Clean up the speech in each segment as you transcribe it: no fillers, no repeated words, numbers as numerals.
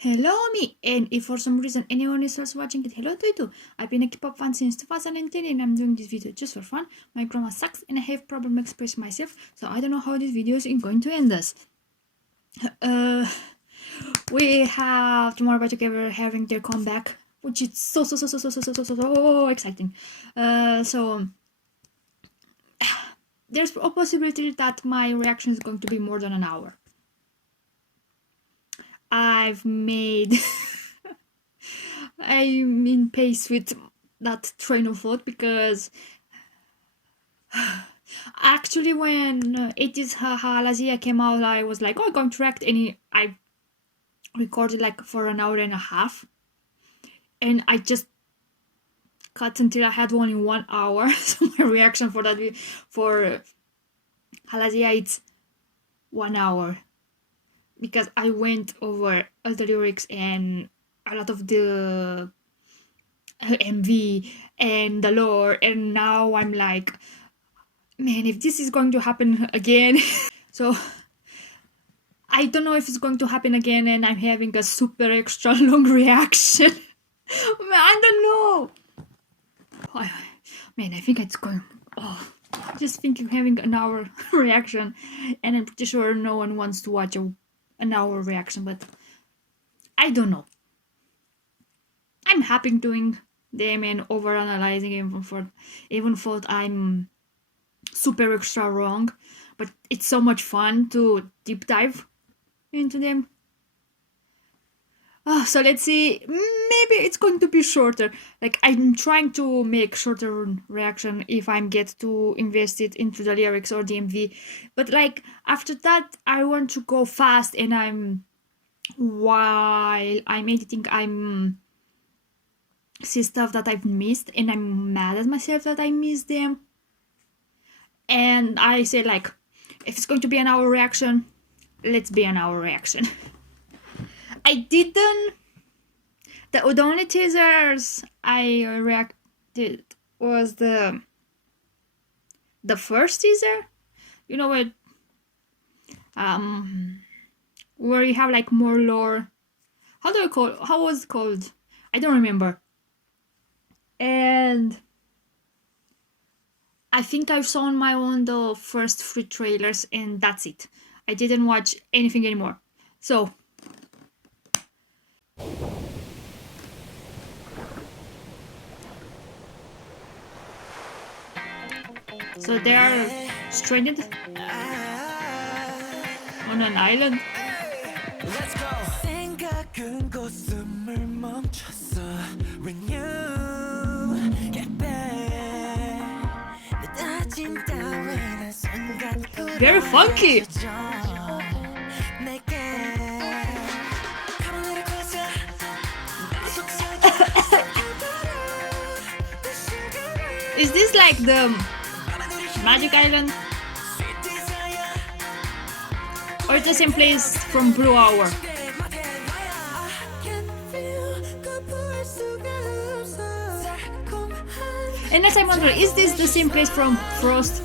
Hello me, and if for some reason anyone is also watching it, hello to you too. I've been a K-pop fan since 2010 and I'm doing this video just for fun. My grammar sucks and I have problem expressing myself, so I don't know how this video is going to end us. We have Tumour having their comeback, which is so exciting. So there's a possibility that my reaction is going to be more than an hour. I've made I'm in pace with that train of thought because actually when it is Halazia came out, I was like, oh, I'm going to react, and I recorded like for an hour and a half, and I just cut until I had only 1 hour. So my reaction for that for Halazia, it's 1 hour, because I went over all the lyrics and a lot of the MV and the lore, and now I'm like, man, if this is going to happen again. So I don't know if it's going to happen again and I'm having a super extra long reaction. I don't know. Man, I think it's going, just thinking having an hour reaction, and I'm pretty sure no one wants to watch an hour reaction, but I don't know. I'm happy doing them and overanalyzing even thought I'm super extra wrong, but it's so much fun to deep dive into them. So let's see, maybe it's going to be shorter. Like, I'm trying to make shorter reaction if I'm get to invest it into the lyrics or the MV, but like after that I want to go fast, and while I'm editing, I'm see stuff that I've missed and I'm mad at myself that I missed them, and I say like, if it's going to be an hour reaction, let's be an hour reaction. I didn't. The only teasers I reacted was the first teaser. You know what? Where you have like more lore. How was it called? I don't remember. And I think I saw on my own the first 3 trailers, and that's it. I didn't watch anything anymore. So they are stranded on an island. Very funky. Is this like the Magic Island? Or it's the same place from Blue Hour? And as I'm wondering, is this the same place from Frost?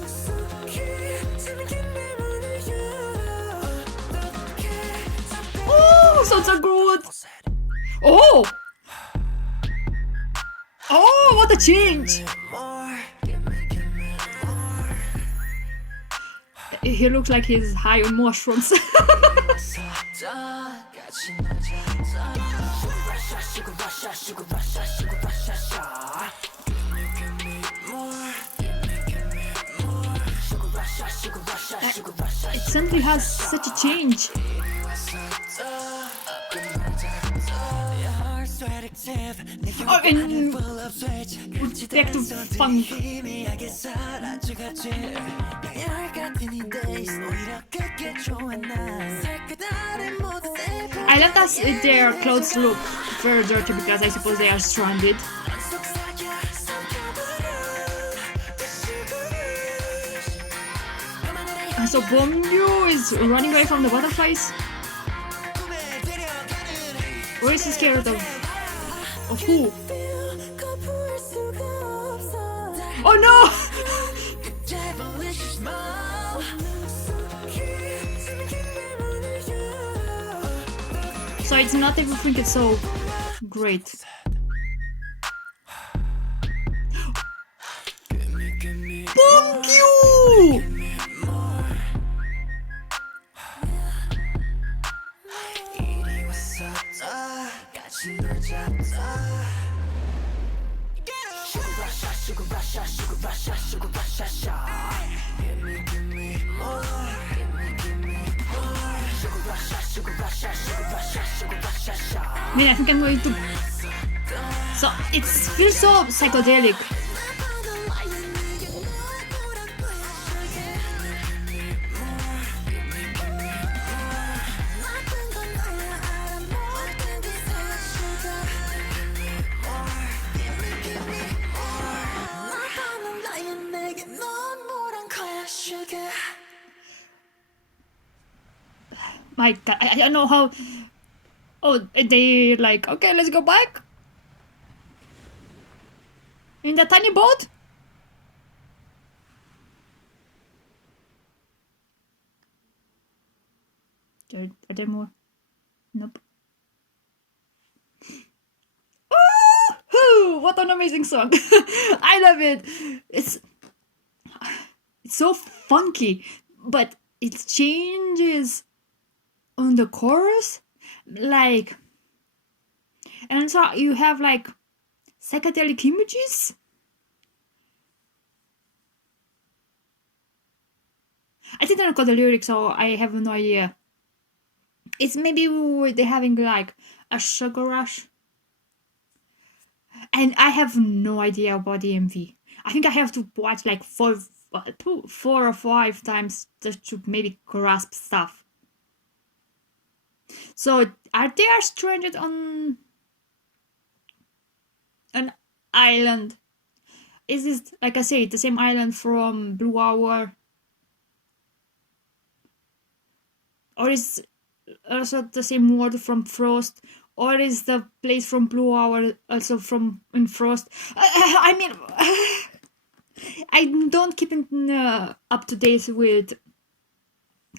Oh, so good! Oh! Oh, what a change! He looks like he's high on mushrooms. It suddenly has such a change. Oh, and back to funk. I love that their clothes look very dirty because I suppose they are stranded. So Bomgyu is running away from the butterflies. Or is he scared of who? Oh no! So it's not everything it's so great. Thank you! Man, I think I'm going to... So, it feels so psychedelic. My God, I don't know how... Oh, they like, okay, let's go back? In the tiny boat? Are there more? Nope. Oh, what an amazing song. I love it. It's so funky, but it changes on the chorus, like, and so you have like psychedelic images. I didn't know the lyrics, so I have no idea. It's maybe they're having like a sugar rush, and I have no idea about the MV. I think I have to watch like 4 or 5 times just to maybe grasp stuff. So are they stranded on an island? Is this, like I say, the same island from Blue Hour? Or is also the same world from Frost? Or is the place from Blue Hour also from in Frost? I mean, I don't keep up to date with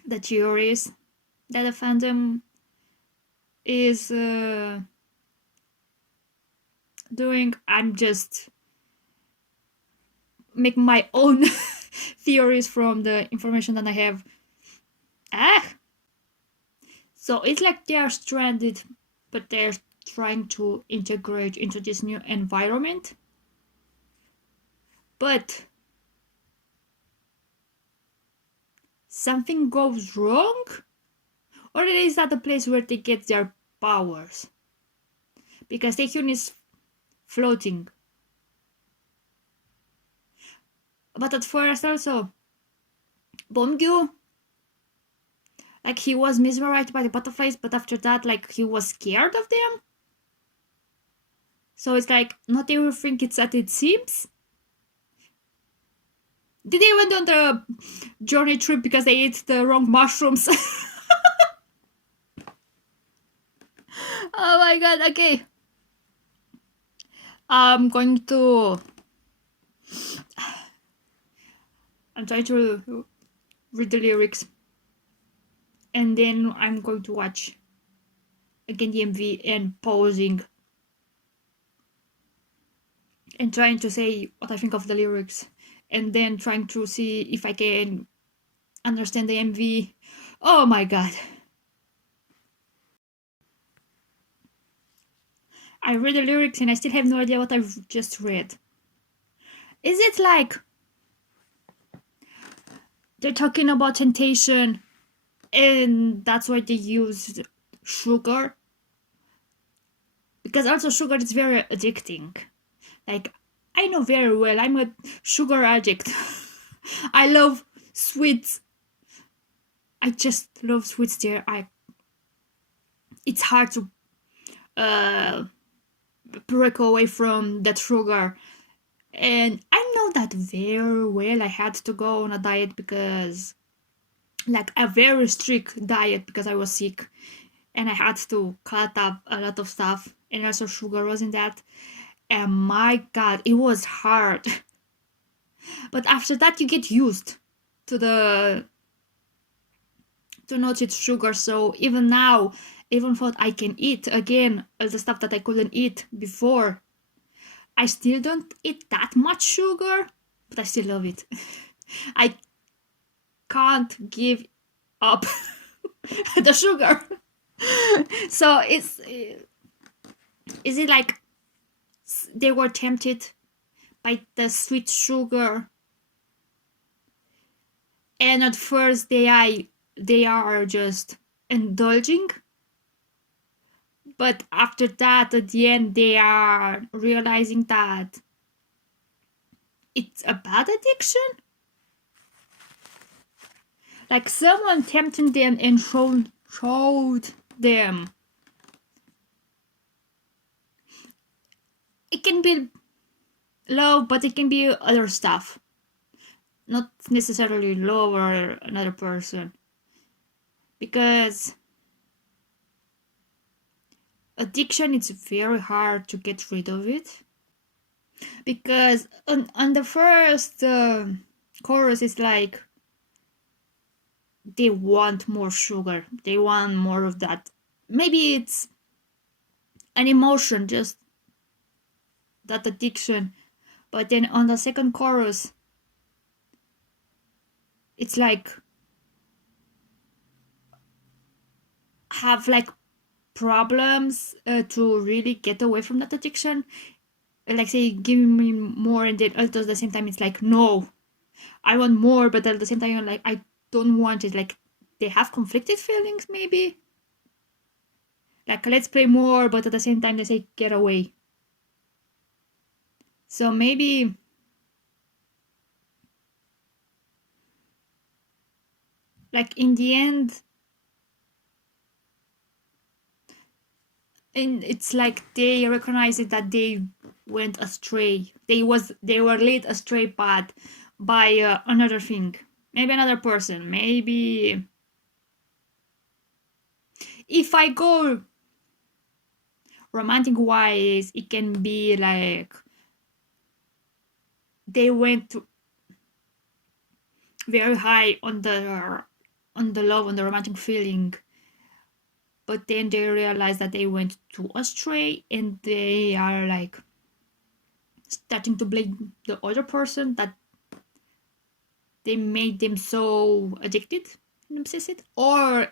the theories that the fandom is doing. I'm just make my own theories from the information that I have. So it's like they are stranded, but they're trying to integrate into this new environment. But something goes wrong? Or is that the place where they get their powers? Because Taehyun is floating. But at first also, Bongyu, like he was mesmerized by the butterflies, but after that, like he was scared of them. So it's like, not everything it's as it seems. Did they went on the journey trip because they ate the wrong mushrooms? Oh my God, okay. I'm trying to read the lyrics. And then I'm going to watch again the MV and pausing. And trying to say what I think of the lyrics. And then trying to see if I can understand the MV. Oh my God. I read the lyrics and I still have no idea what I've just read. Is it like they're talking about temptation and that's why they use sugar? Because also sugar is very addicting. Like, I know very well, I'm a sugar addict. I love sweets. I just love sweets there. It's hard to break away from that sugar. And I know that very well. I had to go on a diet because, like, a very strict diet because I was sick. And I had to cut up a lot of stuff. And also sugar was in that. And my God, it was hard. But after that, you get used to know it's sugar. So even now, even thought I can eat again all the stuff that I couldn't eat before. I still don't eat that much sugar, but I still love it. I can't give up the sugar. So is it like they were tempted by the sweet sugar, and at first they are just indulging, but after that, at the end, they are realizing that it's a bad addiction? Like someone tempted them and showed them. It can be love, but it can be other stuff. Not necessarily love or another person. Because addiction, it's very hard to get rid of it. Because on the first chorus, it's like they want more sugar. They want more of that. Maybe it's an emotion, just that addiction. But then on the second chorus, it's like have like problems to really get away from that addiction. Like say, give me more, and then at the same time it's like, no, I want more, but at the same time I'm like, I don't want it. Like they have conflicted feelings, maybe. Like, let's play more, but at the same time they say, get away. So maybe like in the end, and it's like they recognize it that they went astray. They were led astray by another thing, maybe another person. Maybe if I go romantic wise, it can be like they went very high on the love, on the romantic feeling, but then they realize that they went too astray, and they are like starting to blame the other person, that they made them so addicted and obsessed. Or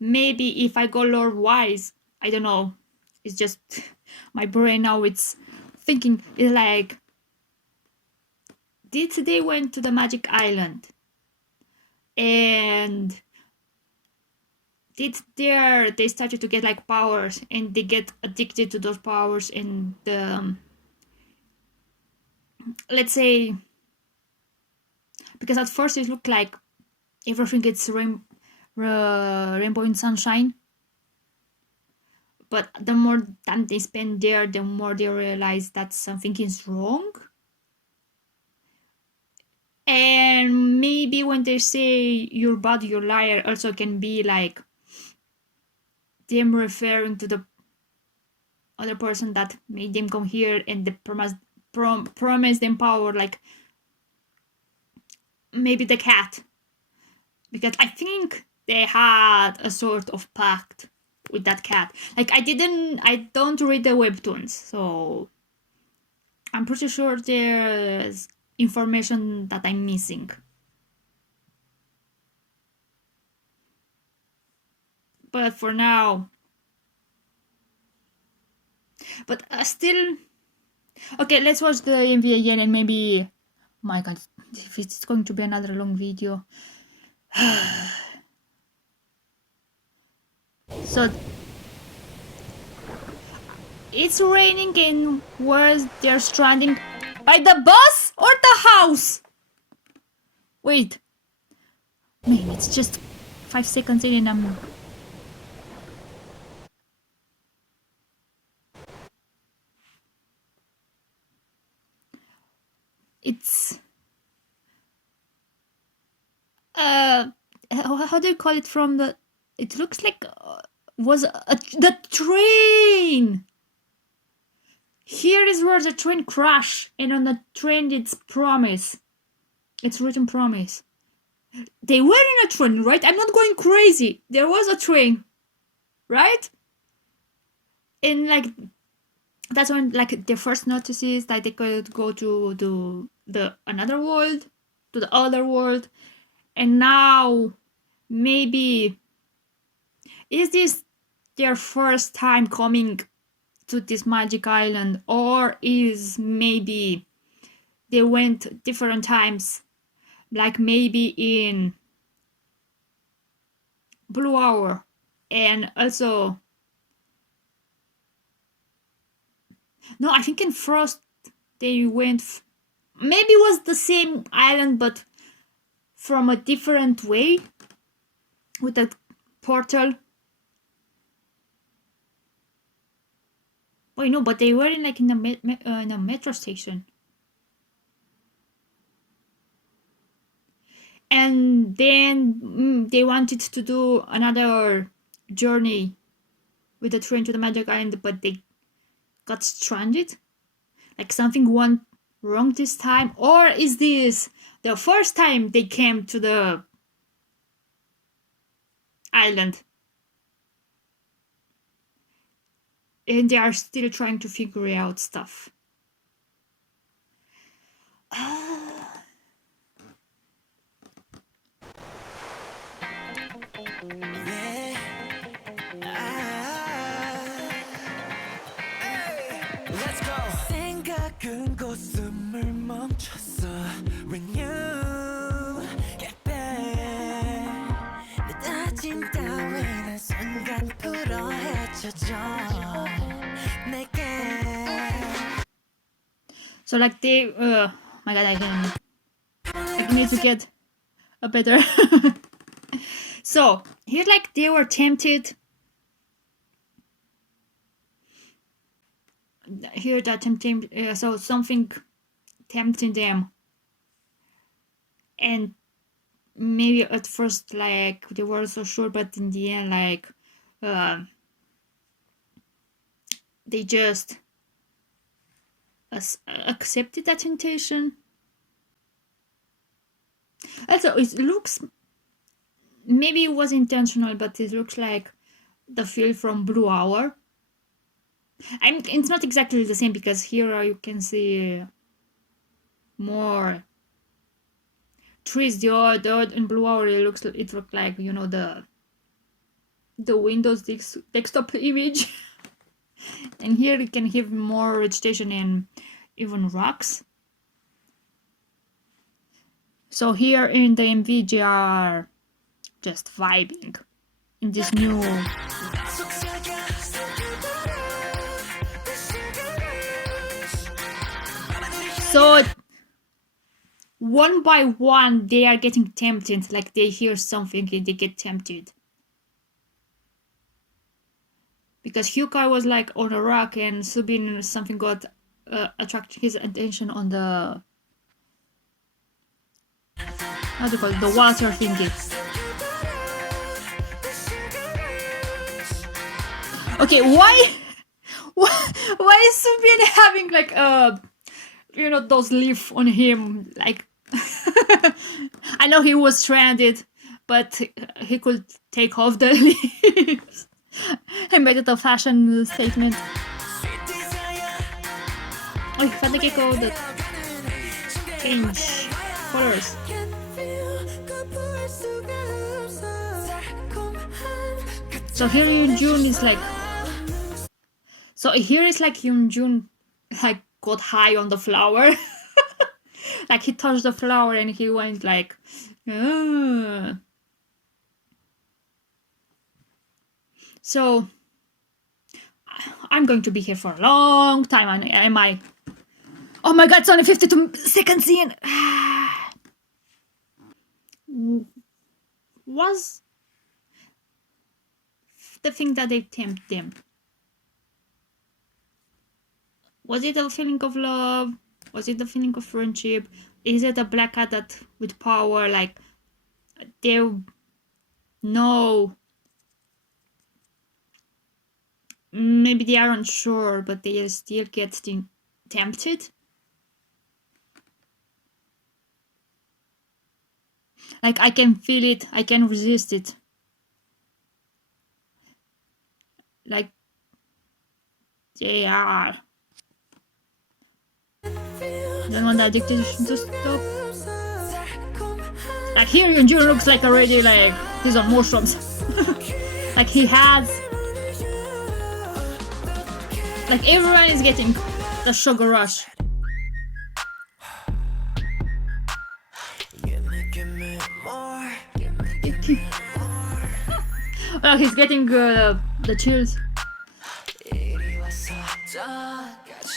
maybe if I go lore wise, I don't know, it's just my brain now, it's thinking, it's like, did they went to the magic island and they started to get like powers, and they get addicted to those powers, and let's say, because at first it looked like everything gets rainbow and sunshine, but the more time they spend there, the more they realize that something is wrong. And maybe when they say you're bad, you're liar, also can be like them referring to the other person that made them come here, and they promise them power, like maybe the cat, because I think they had a sort of pact with that cat. Like I don't read the webtoons, so I'm pretty sure there's information that I'm missing. But for now, but still, okay, let's watch the MV again, and maybe, my god, if it's going to be another long video. So it's raining, and where they're stranding? By the bus or the house? Wait, man, it's just 5 seconds in, and I'm it's how do you call it, from the, it looks like the train. Here is where the train crashed, and on the train it's promise. It's written promise. They were in a train, right? I'm not going crazy. There was a train. right? And like that's when like they first notices that they could go to the another world, to the other world, and now maybe is this their first time coming to this magic island, or is maybe they went different times, like maybe in Blue Hour, and also no, I think in Frost they went maybe it was the same island but from a different way with that portal. Wait, no, but they were in like in a metro station. And then they wanted to do another journey with the train to the Magic Island, but they got stranded. Like something went wrong this time, or is this the first time they came to the island? And they are still trying to figure out stuff. Let's go. 생각은 고숨을 멈췄어 when you get back. 내 다짐 따위는 순간 풀어 헤쳐져 내게. So like they, my god, I need to get a better. So here, like they were tempted. Here that tempting, so something tempting them, and maybe at first like they were so sure, but in the end like they just accepted that temptation. Also, it looks, maybe it was intentional, but it looks like the feel from Blue Hour. It's not exactly the same because here you can see more trees. The other in Blue Hour it looked like, you know, the Windows desktop image. And here you can have more vegetation and even rocks. So here in the MV they are just vibing in this new. So one by one they are getting tempted, like they hear something and they get tempted. Because Hyukai was like on a rock and Subin something got attracted his attention on the, how do you call it, the water thingy. Okay, why is Subin having like you know, those leaves on him? Like I know he was stranded, but he could take off the leaves. He made it a fashion statement. Oh, fate che code change colors. So here Yoonjun is like, so here is like Yoonjun like got high on the flower. Like he touched the flower and he went like, So I'm going to be here for a long time. Am I? Oh my god, it's only 52 seconds in. Was the thing that they tempt them? Was it a feeling of love? Was it a feeling of friendship? Is it a black cat that with power? Like they know. Maybe they are unsure, but they still get tempted. Like I can feel it, I can resist it. like they are. Don't want the addiction to stop. Like here, Yunjun looks like already like he's on mushrooms. Like he has. Like everyone is getting the sugar rush. Well, he's getting the chills.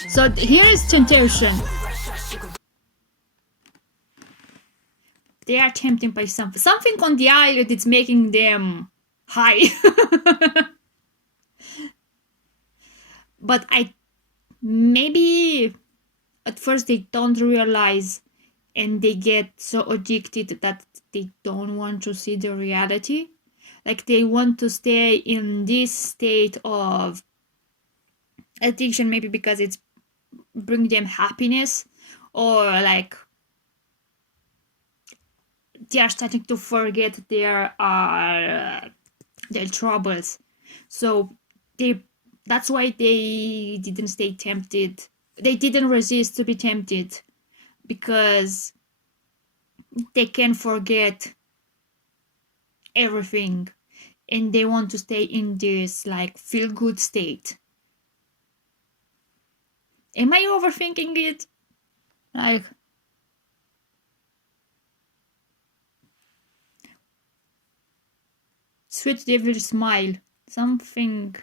So here is temptation. They are tempted by something. Something on the island is making them high. But maybe at first they don't realize and they get so addicted that they don't want to see the reality. Like they want to stay in this state of addiction, maybe because it's bring them happiness, or like they are starting to forget their troubles. So that's why they didn't stay tempted. They didn't resist to be tempted because they can forget everything and they want to stay in this like feel good state. Am I overthinking it? Like sweet devil smile, something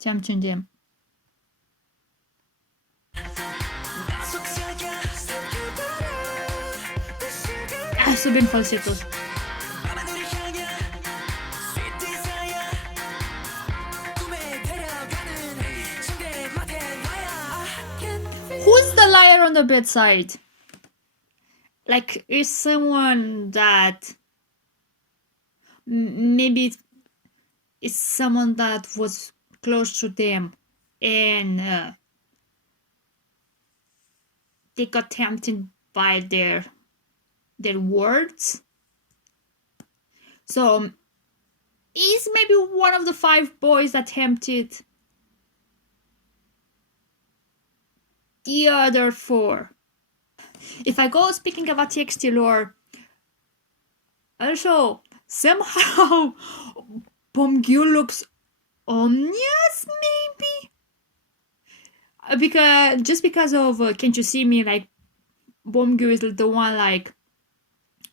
tempting them. Sobrang falsetto. Who's the liar on the bedside? Like, is someone that maybe it's someone that was close to them and they got tempted by their words. So is maybe one of the 5 boys that tempted the other 4. If I go speaking about TXT lore, also somehow Bomgyu looks ominous, maybe because of Can't You See Me, like Bomgyu is the one, like,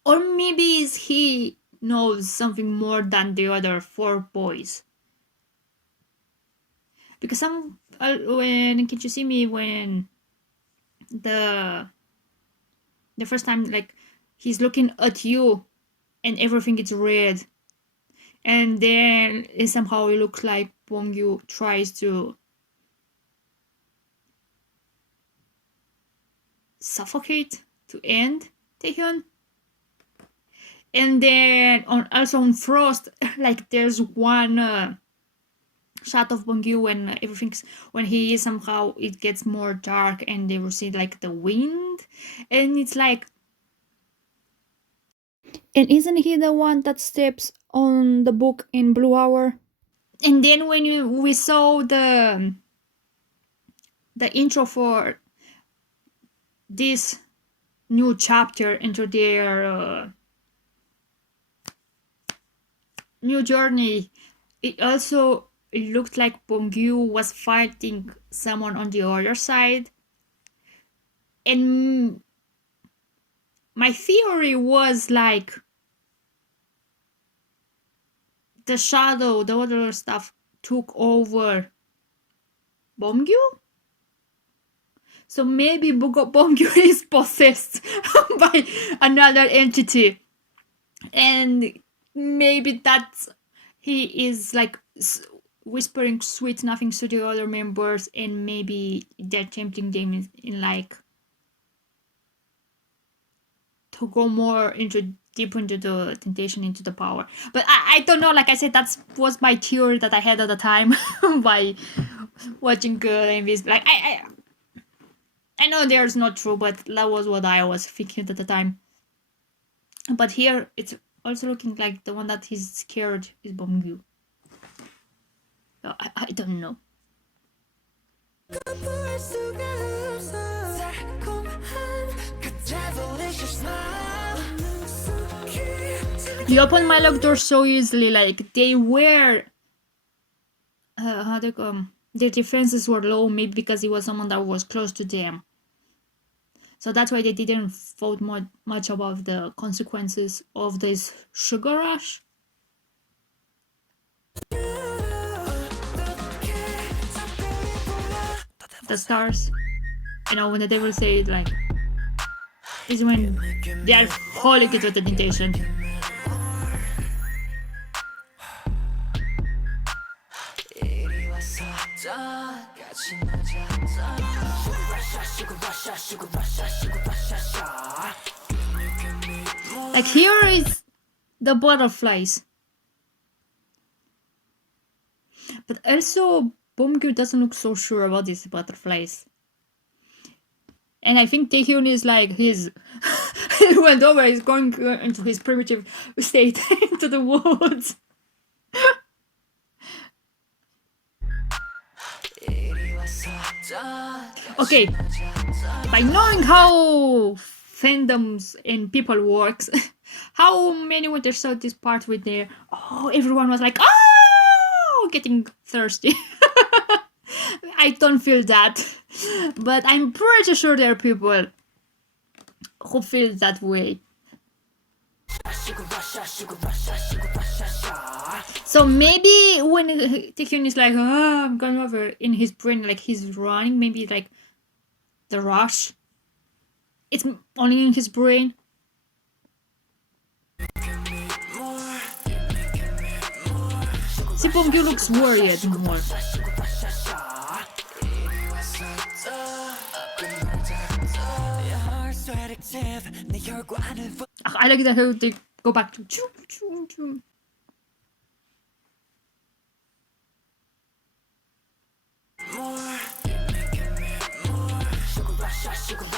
or maybe he knows something more than the other 4 boys. Because when Can't You See Me, when the first time, like, he's looking at you and everything is red, and then somehow it looks like Bomgyu tries to suffocate, to end Taehyun. And then also on Frost, like there's one shot of Bomgyu when he somehow it gets more dark and they will see like the wind, and it's like, and isn't he the one that steps on the book in Blue Hour? And then when we saw the intro for this new chapter into their new journey, it also looked like Bomgyu was fighting someone on the other side. And my theory was like the shadow, the other stuff took over Bomgyu. So maybe Bomgyu is possessed by another entity, and maybe that's he is like whispering sweet nothings to the other members, and maybe they're tempting them in like to go more deep into the temptation, into the power. But I don't know, like I said, that was my theory that I had at the time by watching MVs. Like I know there's not true, but that was what I was thinking at the time. But here it's also looking like the one that he's scared is Bomgyu. I don't know. 볼 수가 없어 달콤한 그 devilish smile You open my locked door so easily, like they were how they come, their defenses were low, maybe because he was someone that was close to them, so that's why they didn't thought much about the consequences of this sugar rush. The stars, you know, when the devil said like, is when they are falling into the temptation. 이리 와서 다 같이 놀자 Like here is the butterflies, but also Bomgyu doesn't look so sure about these butterflies. And I think Taehyun is like, he went over, he's going into his primitive state into the woods. Okay, by knowing how fandoms and people works, how many when they saw this part with their, everyone was like, getting thirsty. I don't feel that, but I'm pretty sure there are people who feel that way. So maybe when Taehyun is like, I'm going over, in his brain, like he's running, maybe like the rush, it's only in his brain. See, Bomgyu looks worried more. I like that how they go back to choo choo choo.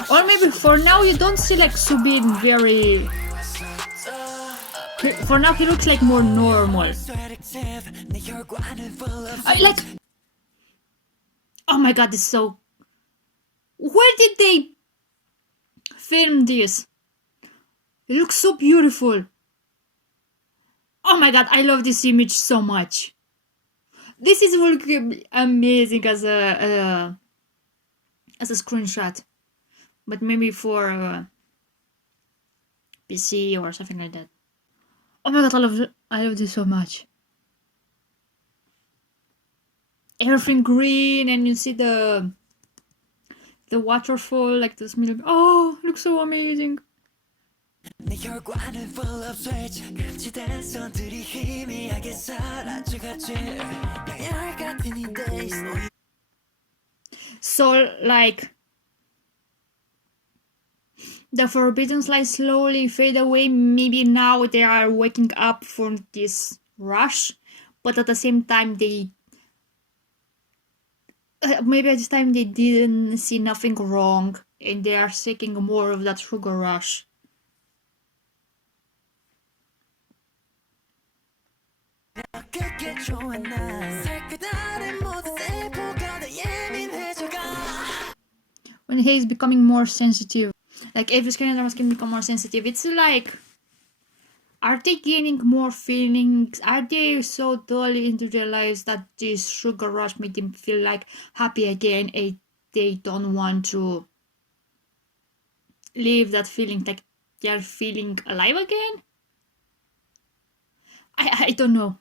Or maybe for now you don't see like Subin very. For now he looks like more normal. I like. Oh my god, this is so. Where did they film this? It looks so beautiful. Oh my god, I love this image so much. This is really amazing as a screenshot, but maybe for PC or something like that. Oh my god, I love this so much. Everything green, and you see the waterfall, like the smell. Oh, it looks so amazing. So like the forbidden lights slowly fade away. Maybe now they are waking up from this rush, but at the same time they maybe at this time they didn't see nothing wrong and they are seeking more of that sugar rush. When he is becoming more sensitive, like every skin can become more sensitive, it's like, are they gaining more feelings? Are they so dull into their lives that this sugar rush made them feel like happy again and they don't want to leave that feeling, like they are feeling alive again? I don't know.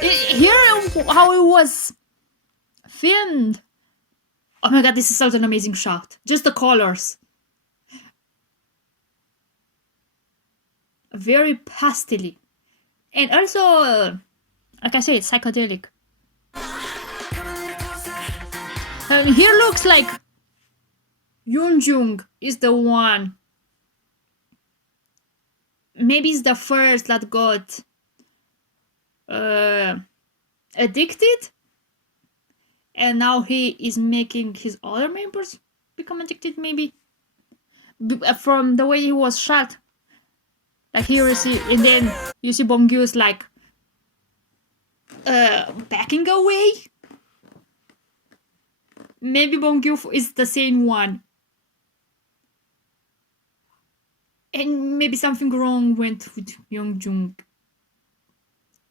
Here how it was filmed. Oh my god, this is such an amazing shot. Just the colors. Very pastel-y. And also, like I said, psychedelic. And here looks like Yoonjung is the one. Maybe it's the first that got addicted, and now he is making his other members become addicted, maybe. from the way he was shot. Like here you see, and then you see Bongyo's like backing away. Maybe Bongyu is the same one. And maybe something wrong went with Youngjung.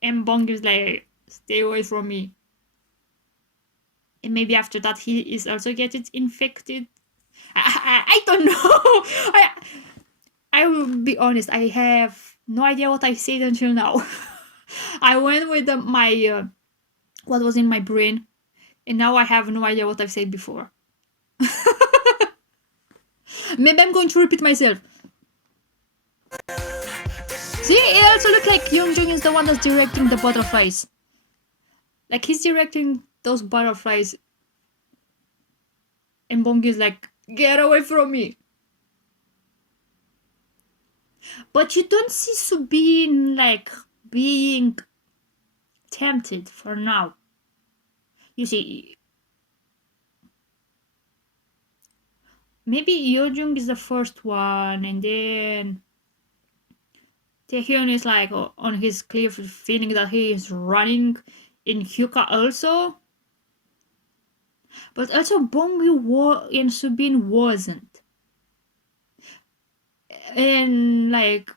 And Bongyu's like, stay away from me. And maybe after that he is also getting infected. I don't know. I will be honest, I have no idea what I said until now. I went with my what was in my brain, and now I have no idea what I've said before. Maybe I'm going to repeat myself. See, it also looks like Youngjung is the one that's directing the butterflies. Like he's directing those butterflies, and Bongyu is like, get away from me. But you don't see Subin like being tempted for now. You see, maybe Yeojung is the first one, and then Taehyun is like on his cliff, feeling that he is running in Hyuka also. But also Bongyu and Subin wasn't. And like,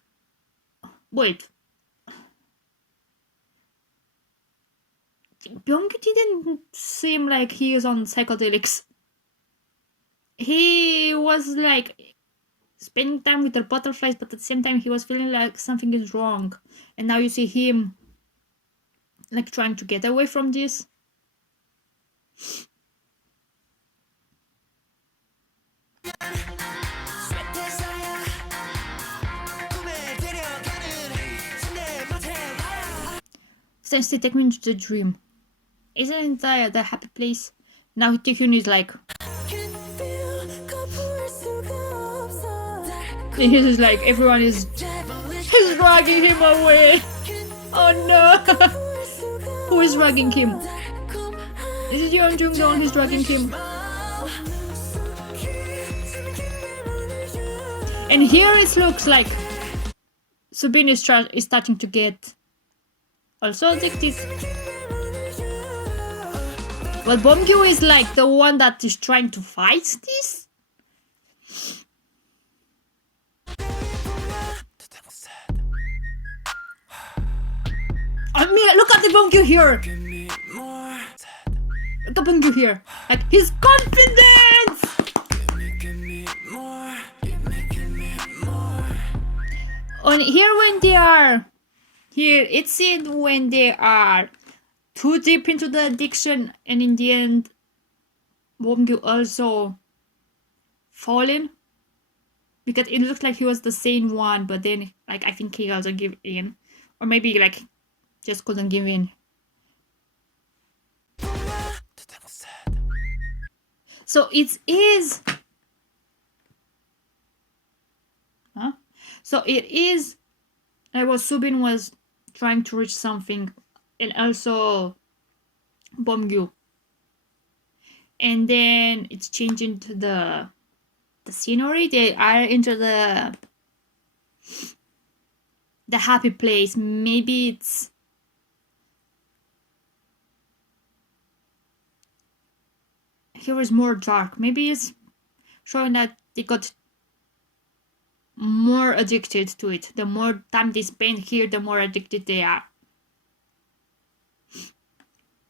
wait. Byungyu didn't seem like he was on psychedelics. He was like spending time with the butterflies, but at the same time he was feeling like something is wrong. And now you see him like trying to get away from this. Sensei, take me into the dream. Isn't that the happy place? Now Taehyun is like, and he's like, everyone is dragging him away. Oh no! Who is dragging him? Is it Yeonjung the one who's dragging him? And here it looks like Subin is starting to get also addicted. But Bongyu is like the one that is trying to fight this. I mean, look at the Bongyu here. Look at Bongyu here. Like his confidence. On here when they are here, it's it when they are too deep into the addiction, and in the end, Bongyu also fallen, because it looked like he was the same one, but then like I think he also gave in, or maybe like just couldn't give in. So it is. Huh? So it is. Like what Subin was trying to reach something, and also Bongyu. And then it's changing to the scenery. They are into the happy place. Maybe it's here is more dark. Maybe it's showing that they got more addicted to it. The more time they spend here, the more addicted they are.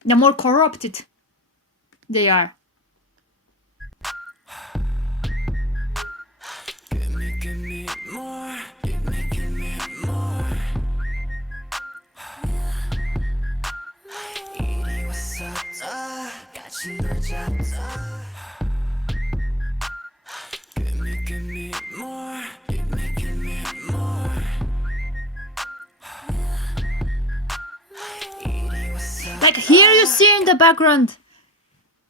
The more corrupted they are. Give me more. Give me more. 이리 왔었다. 같이 놀자다. Give me more. Give me more. Like here you see in the background,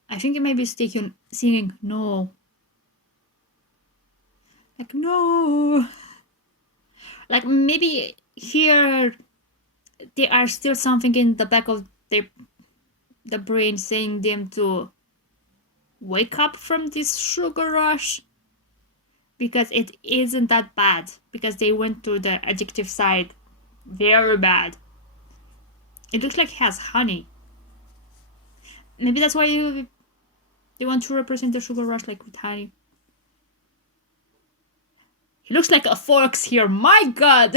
I think it may be Taehyun singing no. Like no. Like maybe here there are still something in the back of the brain saying them to wake up from this sugar rush. because it isn't that bad, because they went to the adjective side. Very bad. It looks like he has honey. Maybe that's why they want to represent the sugar rush like with honey. He looks like a fox here. My god.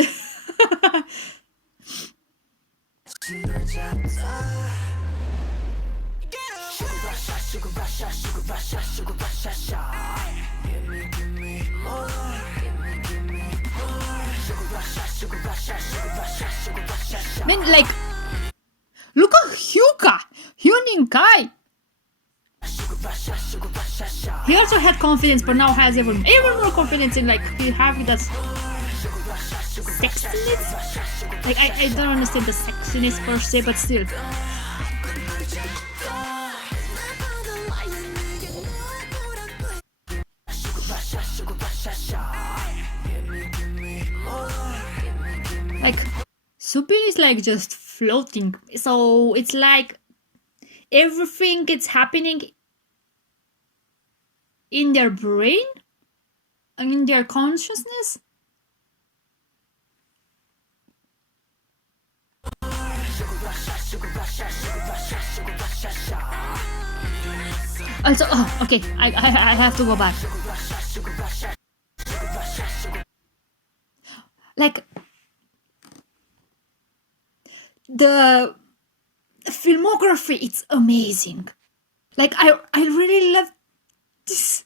Man, like, look at Hyuka! Hyunin Kai! He also had confidence, but now has even more confidence in, like, he having that sexiness? Like, I don't understand the sexiness per se, but still. Like, Subin is like just floating, so it's like everything is happening in their brain, in their consciousness. Also, oh, okay, I have to go back. Like, the filmography, it's amazing. Like, I really love this,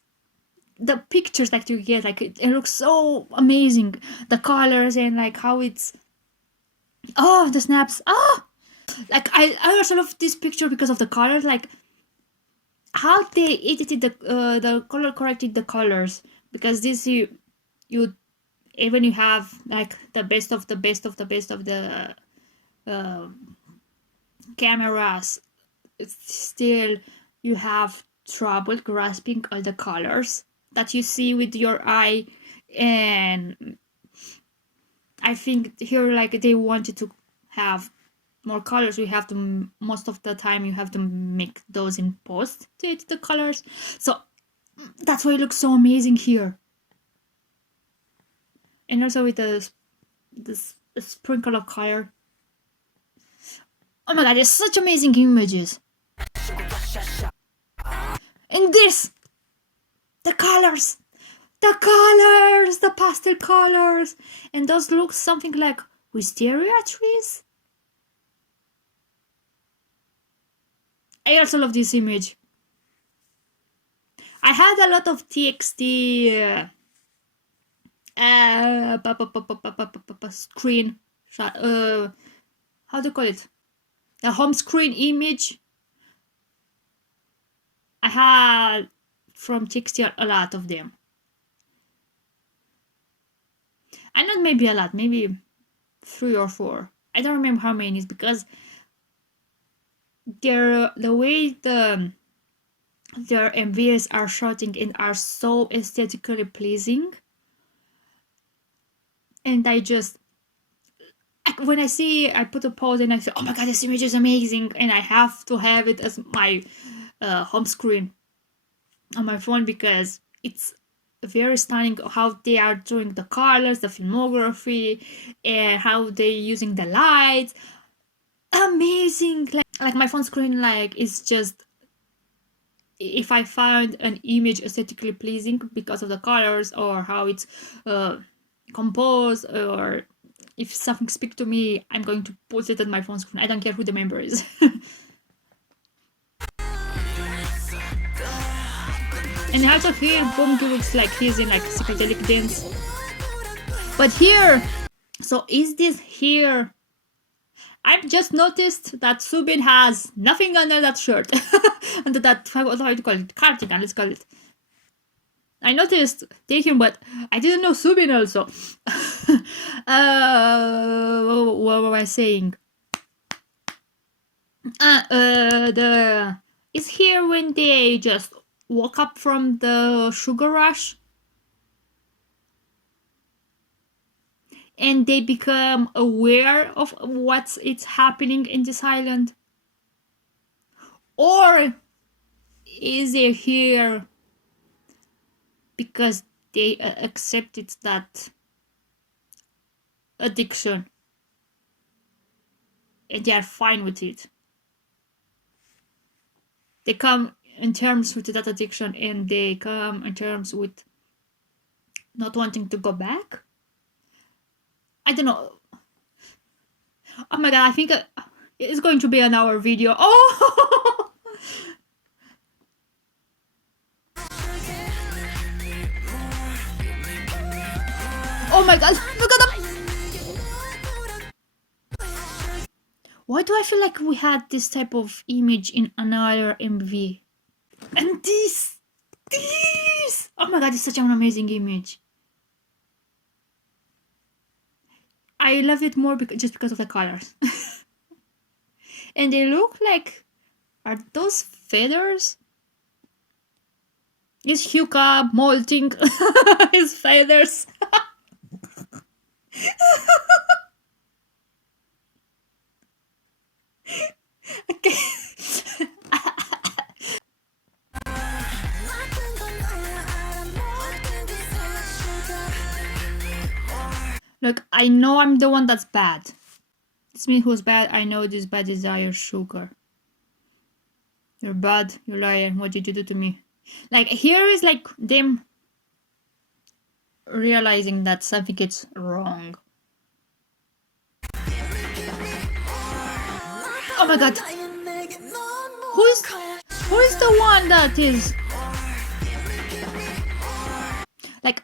the pictures that you get. Like, it looks so amazing, the colors and like how it's, oh, the snaps, like I also love this picture because of the colors, like how they edited the color corrected the colors, because this you even you have like the best of the cameras, still you have trouble grasping all the colors that you see with your eye. And I think here, like, they wanted to have more colors. You have to, most of the time you have to make those in post to edit the colors, so that's why it looks so amazing here. And also with this sprinkle of color. Oh my god, there's such amazing images. And this, the colors, the pastel colors, and those look something like wisteria trees. I also love this image. I had a lot of TXT screen, how do you call it? The home screen image. I had from TXT a lot of them. And not maybe a lot, maybe 3 or 4. I don't remember how many, because the way their MVs are shooting and are so aesthetically pleasing. And I just, when I put a pause and I say, oh my god, this image is amazing, and I have to have it as my home screen on my phone, because it's very stunning how they are doing the colors, the filmography, and how they're using the lights. Amazing. Like my phone screen, like, is just, if I find an image aesthetically pleasing because of the colors or how it's composed, or if something speaks to me, I'm going to put it on my phone screen. I don't care who the member is. And also here, Bomgi looks like he's in like psychedelic dance. But here, so is this here? I've just noticed that Subin has nothing under that shirt. Under that, how do you call it? Cardigan, let's call it. I noticed taking, but I didn't know Subin also. What were I saying? It's here when they just woke up from the sugar rush and they become aware of what's happening in this island? Or is it here because they accepted that addiction and they are fine with it. They come in terms with that addiction and they come in terms with not wanting to go back. I don't know. Oh my god, I think it's going to be an hour video. Oh! Oh my god, look at them! Why do I feel like we had this type of image in another MV? And this! Oh my god, it's such an amazing image. I love it more just because of the colors. And they look like... Are those feathers? Is Hyuka molting his feathers? Okay. Look, I know I'm the one that's bad. It's me who's bad. I know this bad desire, sugar. You're bad, you liar. What did you do to me? Like, here is like them realizing that something is wrong. Oh my god. Who is the one that is like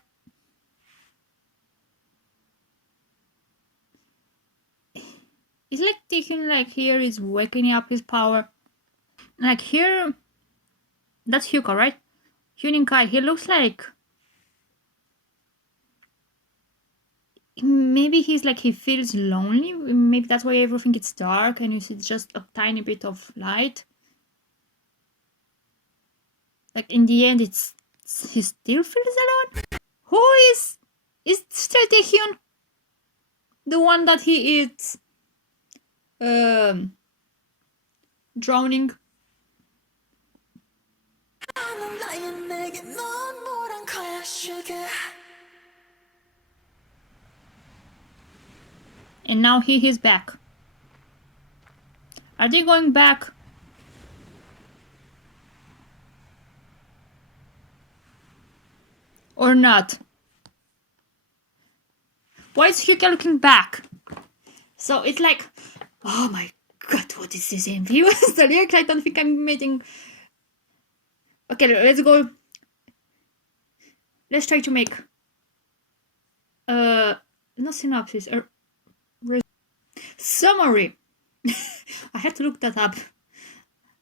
it's like taking like here is waking up his power. Like here that's Hyuka, right? Huninkai, he looks like maybe he's like he feels lonely. Maybe that's why everything is dark and you see just a tiny bit of light. Like in the end, he still feels alone. Who is still Taehyun the one that he is drowning? And now he is back. Are they going back? Or not? Why is Hyuka looking back? So it's like, oh my god, what is this MV? The lyrics, I don't think I'm making. Okay, let's go. Let's try to make not synopsis, summary. I have to look that up.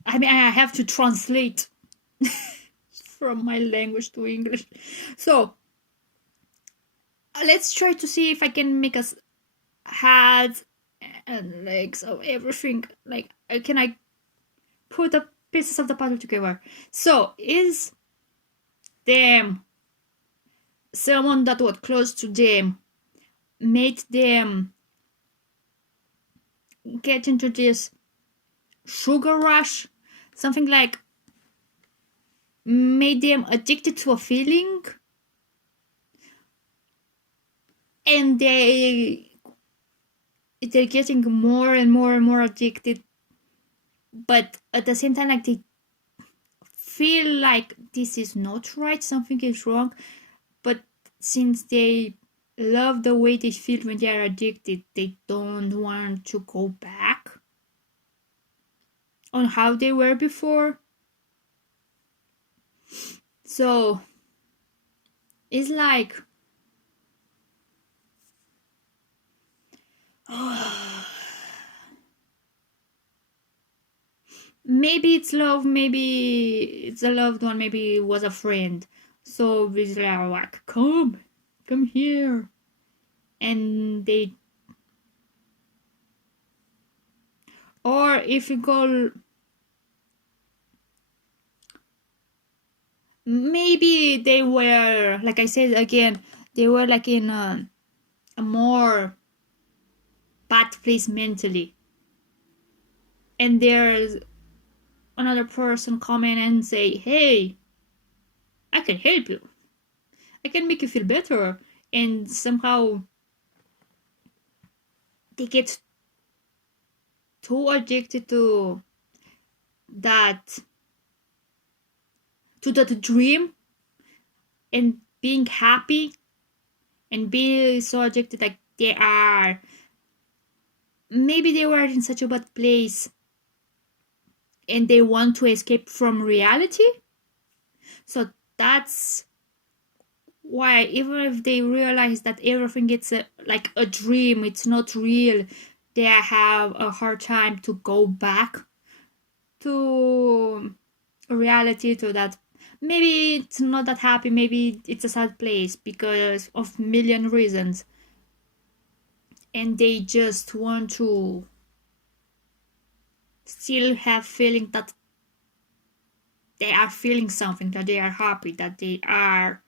I mean, I have to translate from my language to English. So let's try to see if I can make us heads and legs of everything. Like, can I put the pieces of the puzzle together? So is them someone that was close to them made them get into this sugar rush, something like made them addicted to a feeling, and they're getting more and more and more addicted, but at the same time like they feel like this is not right, something is wrong, but since they love the way they feel when they are addicted, they don't want to go back on how they were before. So it's like maybe it's love, maybe it's a loved one, maybe it was a friend. So it's like, come here. And they, or if you go, maybe they were, like I said again, they were like in a more bad place mentally, and there's another person come in and say, hey, I can help you. I can make you feel better. And somehow they get too addicted to that dream and being happy and being so addicted, like maybe they were in such a bad place and they want to escape from reality. So that's why, even if they realize that everything is like a dream, it's not real, they have a hard time to go back to reality, to that. Maybe it's not that happy, maybe it's a sad place because of million reasons, and they just want to still have feeling that they are feeling something, that they are happy, that they are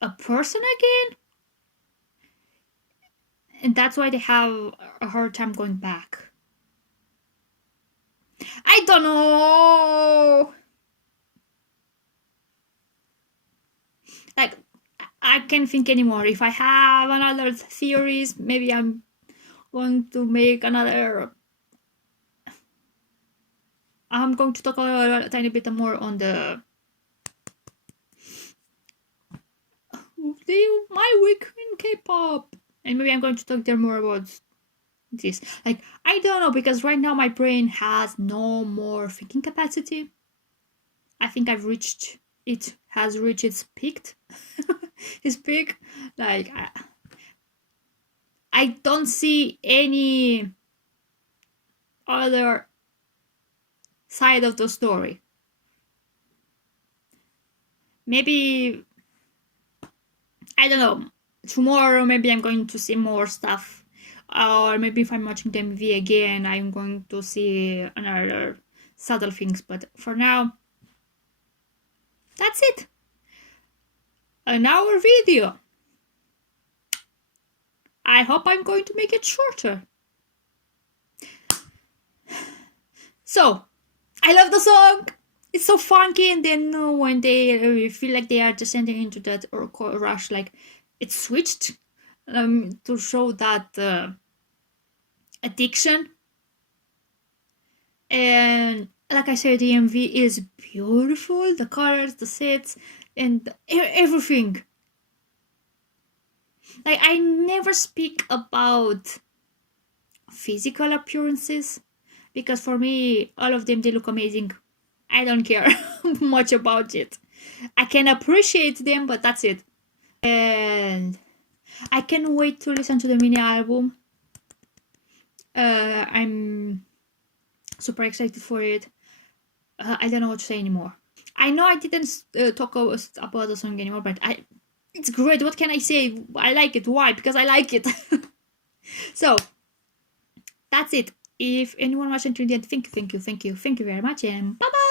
a person again. And that's why they have a hard time going back. I don't know. Like, I can't think anymore. If I have another theories, maybe I'm going to make another. I'm going to talk a tiny bit more on my week in K-pop, and maybe I'm going to talk there more about this. Like, I don't know, because right now my brain has no more thinking capacity. I think it has reached its peak. Its peak. Like, I don't see any other side of the story. Maybe, I don't know, tomorrow maybe I'm going to see more stuff, or maybe if I'm watching the MV again, I'm going to see another subtle things. But for now, that's it. An hour video. I hope I'm going to make it shorter. So, I love the song. It's so funky, and then when they feel like they are descending into that rush, like it switched to show that addiction. And like I said, the MV is beautiful. The colors, the sets, and everything. Like, I never speak about physical appearances, because for me, all of them, they look amazing. I don't care much about it. I can appreciate them, but that's it. And I can't wait to listen to the mini album. I'm super excited for it. I don't know what to say anymore. I know I didn't talk about the song anymore, but it's great. What can I say? I like it. Why? Because I like it. So, that's it. If anyone watching to the end, thank you very much, and bye-bye!